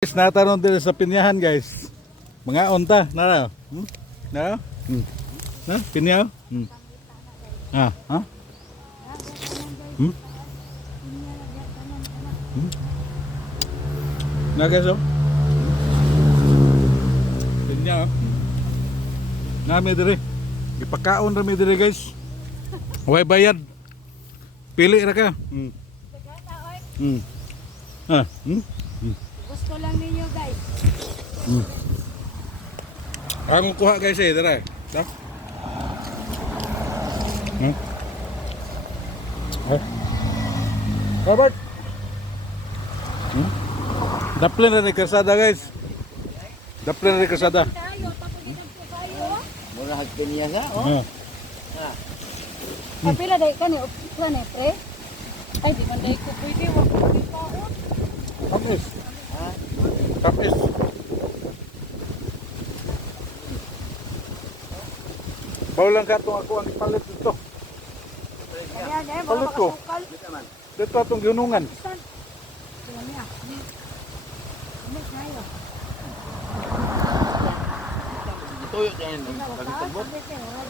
Guys, nataron din sa pinyahan guys. Mga onta, nara. Nara? Na, pinyaw? Ah, ha? Na guys, oh. Pinyaw. Nami dire. Ipakaon rami dire guys. Huwag bayad. Pili ra ka. Ah, Gusto lang ninyo guys. Ang kuha guys eh, tara. Da. Robert. Daplin na ni Kasada guys. Daplin na ni Kasada. Tayo, papagitan po kayo. Mura hagpin niya sa, oh. Kapila day ka ni, uplan eh, pre. Ay, di man day ko pwede, wag ko paon. Tapis. Ha? Tapis. Bawlang ka itong ako ang ipalit dito. Kaya day, mga Palit ko. makasukal. Dito itong ginungan. Saan? Tingnan niya. Ano tayo? Tuyok yan. Ano, Pagkatubot. taas,